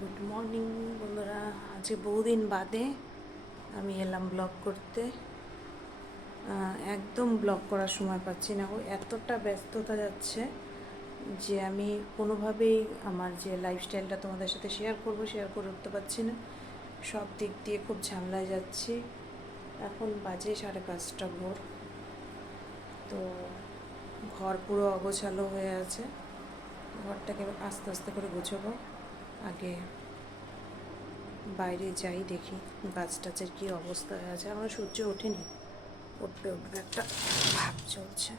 Good morning বন্ধুরা। আজকে বহুদিন বাদে আমি এলাম ব্লগ করতে। একদম ব্লগ করার সময় পাচ্ছি না, ও এতটা ব্যস্ততা যাচ্ছে যে আমি কোনোভাবেই আমার যে লাইফস্টাইলটা তোমাদের সাথে শেয়ার করে উঠতে পারছি না। সব দিক দিয়ে খুব ঝামেলায় যাচ্ছি। এখন বাজে 5:30 ভোর। তো ঘর পুরো অগোছালো হয়ে আছে। ঘরটাকে আস্তে আস্তে করে গুছাবো। আগে বাইরে যাই, দেখি গাছ টাছের কী অবস্থা হয়ে আছে। আমরা সূর্য ওঠেনি, উঠবে একটা ভাব চলছে।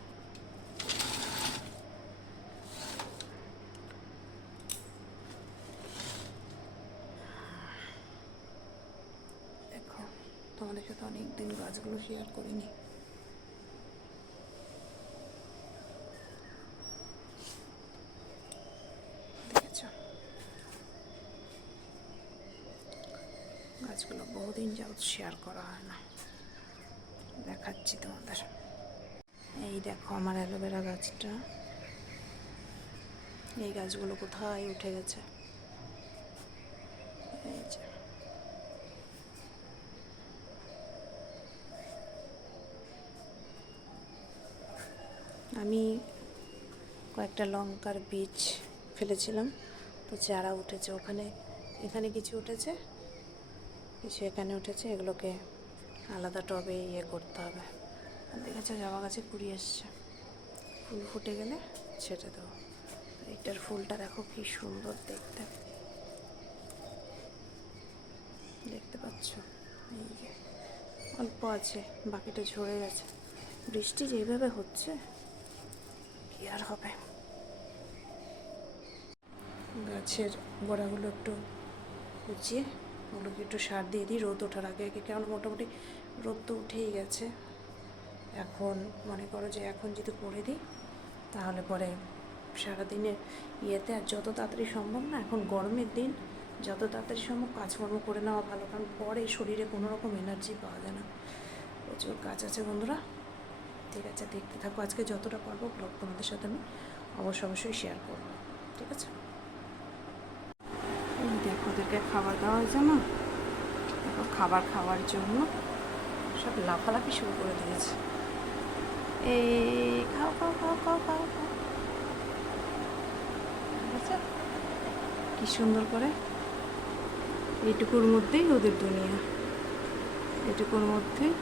দেখো, তোমাদের সাথে অনেক দিন গাছগুলো শেয়ার করিনি। দেখেছ, গাছগুলো বহুদিন যাবত শেয়ার করা হয় না, দেখাচ্ছি তোমাদের। এই দেখো আমার অ্যালোভেরা গাছটা, এই গাছগুলো কোথায় উঠে গেছে। এই যে আমি কয়েকটা লঙ্কার বীজ ফেলেছিলাম, তো চারা উঠেছে ওখানে, এখানে কিছু উঠেছে, কিছু এখানে উঠেছে। এগুলোকে আলাদা টবে করতে হবে। আর দেখেছো জবা গাছে কুড়ি এসছে, ফুল ফুটে গেলে ছেটে দেবো। এইটার ফুলটা দেখো কি সুন্দর দেখতে, দেখতে পাচ্ছ? এই যে অল্প আছে, বাকিটা ঝরে গেছে। বৃষ্টি যেভাবে হচ্ছে কি আর হবে। গাছের গোড়াগুলো একটু কুচিয়ে ওগুলোকে একটু সার দিয়ে দিই রোদ ওঠার আগে আগে, কেন মোটামুটি রোদ তো উঠেই গেছে। এখন মনে করো যে এখন যদি করে দিই তাহলে পরে সারাদিনের আর যত তাড়াতাড়ি সম্ভব, না এখন গরমের দিন, যত তাড়াতাড়ি সম্ভব কাজকর্ম করে নেওয়া ভালো, কারণ পরে শরীরে কোনো রকম এনার্জি পাওয়া যায় না। প্রচুর কাজ আছে বন্ধুরা। ঠিক আছে, দেখতে থাকো। আজকে যতটা পারবো ব্লগ তোমাদের সাথে আমি অবশ্যই শেয়ার করবো, ঠিক আছে? এই দেখো, ওদেরকে খাবার দেওয়া হয়েছে না, দেখো খাবার খাওয়ার জন্য সব লাফালাফি শুরু করে দিয়েছে। এই খাও খাও খাও খাও খাও খাও, ঠিক আছে? কি সুন্দর করে, এইটুকুর মধ্যেই ওদের দুনিয়া, এটুকুর মধ্যেই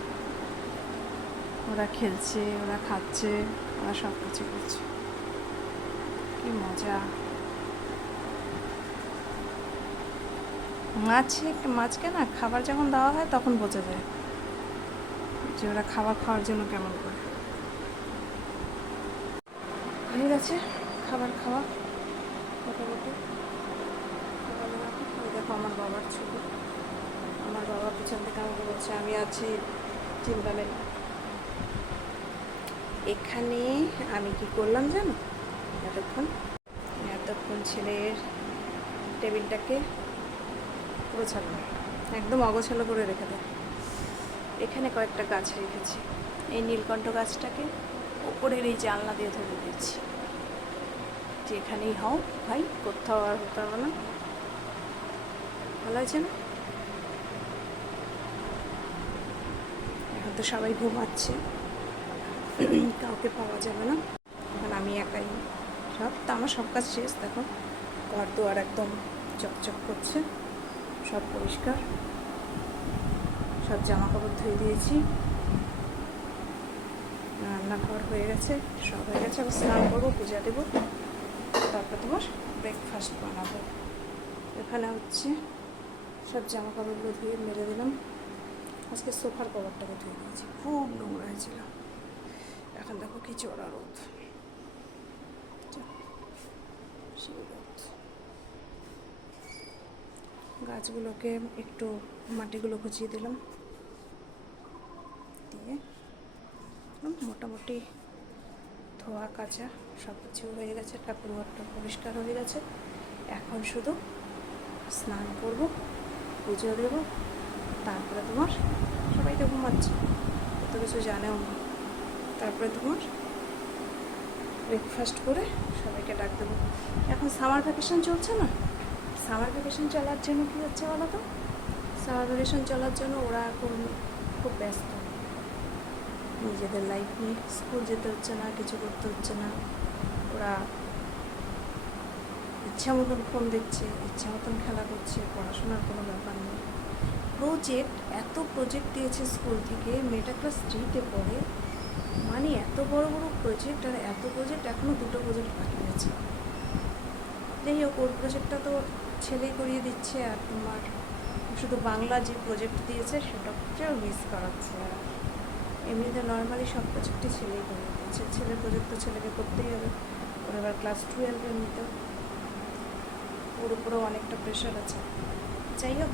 ওরা খেলছে, ওরা খাচ্ছে, ওরা সব কিছু করছে। কি মজা। মাছকে না খাবার যখন দেওয়া হয় তখন বোঝা যায় যে ওরা খাবার খাওয়ার জন্য কেমন করে। হয়ে গেছে খাবার খাওয়া মোটামুটি। দেখো আমার বাবার ছবি, আমার বাবা পিছন থেকে আমাকে বলছে আমি আছি, চিন্তা নেই। এখানে আমি কি করলাম জানো, এতক্ষণ ছেলের টেবিলটাকে গোছালাম, একদম অগোছালো করে রেখে দেয়। এখানে কয়েকটা গাছ রেখেছি, এই নীলকণ্ঠ গাছটাকে ওপরের এই জানলা দিয়ে ধরে দিয়েছি যে এখানেই হও ভাই, কোথাও আর হতে হবে না। ভালো হয়েছে না? এখন তো সবাই ঘুমাচ্ছে, কাউকে পাওয়া যাবে না, এখন আমি একাই সব। তা আমার সব কাজ শেষ। দেখো ঘর দুয়ার একদম চকচক করছে, সব পরিষ্কার, সব জামা কাপড় ধুয়ে দিয়েছি, রান্নাঘর হয়ে গেছে, সব হয়ে গেছে। আবার স্নান করবো, পূজা দেবো, তারপর তোমার ব্রেকফাস্ট বানাবো। এখানে হচ্ছে সব জামা কাপড়গুলো ধুয়ে মেরে দিলাম। আজকে সোফার কভারটাকে ধুয়ে দিয়েছি, খুব নোংরা হয়েছিল। এখন দেখো কি চড়া রোদ, সেই রোদ। গাছগুলোকে একটু মাটিগুলো খুঁচিয়ে দিলাম, দিয়ে মোটামুটি ধোয়া কাচা সব কিছু হয়ে গেছে। ঠাকুরঘরটা পরিষ্কার হয়ে গেছে। এখন শুধু স্নান করব, পুজো দেব, তারপরে তোমার সবাই তো ঘুমাচ্ছে, কত কিছু জানেও না। তারপরে তোমার ব্রেকফাস্ট করে সবাইকে ডাক দেবো। এখন সামার ভ্যাকেশন চলছে না, সামার ভ্যাকেশন চলার জন্য কী হচ্ছে বলো তো, সামার ভ্যাকেশন চলার জন্য ওরা এখন খুব ব্যস্ত নিজেদের লাইফ নিয়ে। স্কুল যেতে হচ্ছে না, কিছু করতে হচ্ছে না, ওরা ইচ্ছা মতন ফোন দেখছে, ইচ্ছা মতন খেলা করছে, পড়াশোনার কোনো ব্যাপার নেই। প্রজেক্ট, এত প্রজেক্ট দিয়েছে স্কুল থেকে, মেয়েটা ক্লাস 3-তে পড়ে, মানে এত বড় বড় প্রজেক্ট, আর এত প্রজেক্ট, এখনও 2টো প্রজেক্ট বাকি আছে। যাই হোক, ওর প্রজেক্টটা তো ছেলেই করিয়ে দিচ্ছে, আর তোমার শুধু বাংলা যে প্রজেক্ট দিয়েছে সেটাকেও মিস করাচ্ছে। আর এমনিতে নর্মালি সব প্রজেক্টই ছেলেই করিয়ে দিচ্ছে, ছেলের প্রজেক্ট তো ছেলেকে করতেই হবে। ওর এবার ক্লাস 12-এ নিতে, ওর উপরেও অনেকটা প্রেশার আছে। যাই হোক,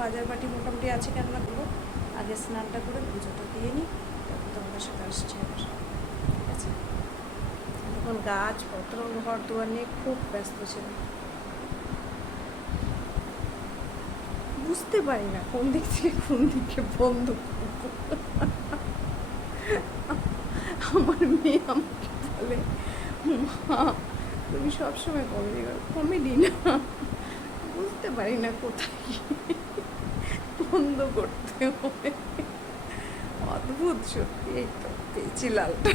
বাজার পাটি মোটামুটি আছে, কেন না করবো, আগে স্নানটা করে পুজোটা দিয়ে নিই, তারপর তোমাদের সাথে আসছি আবার, ঠিক আছে? তখন গাছপত্র ঘর দুয়ার নিয়ে খুব ব্যস্ত ছিল, বুঝতে পারি না কোন দিক থেকে কোন দিকে বন্ধ করবো। আমার মেয়ে আমাকে বলে, মা তুমি সবসময় কমেডি করো, কমেডি না, বুঝতে পারি না কোথায় বন্ধ করতে হবে। অদ্ভুত সত্যি। এই তো পেয়েছি লালটা,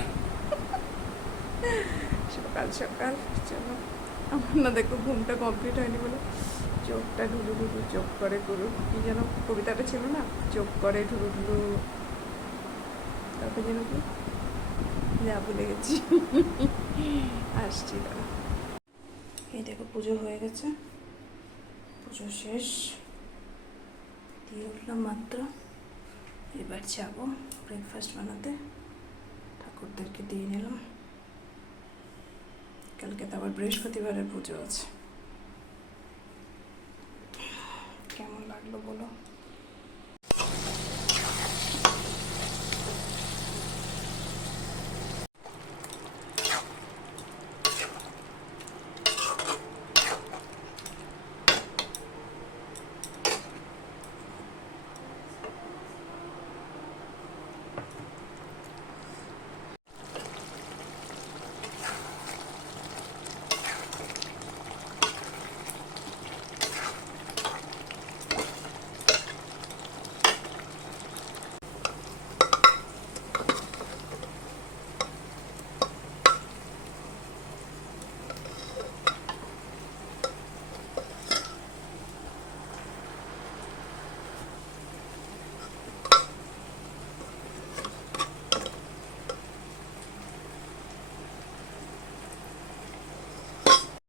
সকাল সকাল। চলো, আমার না দেখো ঘুমটা কমপ্লিট হয়নি বলে চোখটা ঢুলু ঢুলু, চোখ করে গুরু, কি যেন কবিতাটা ছিল না, চোখ করে ঢুলু ঢুলু, তারপর যেন কি, যা ভুলে গেছি। আসছি দাঁড়া। এই দেখো পুজো হয়ে গেছে, পুজো শেষ, দিয়ে উঠলাম মাত্র। এবার যাবো ব্রেকফাস্ট বানাতে, ঠাকুরদেরকে দিয়ে নিলাম, কালকে তো আবার বৃহস্পতিবারের পুজো আছে। কেমন লাগলো বলো।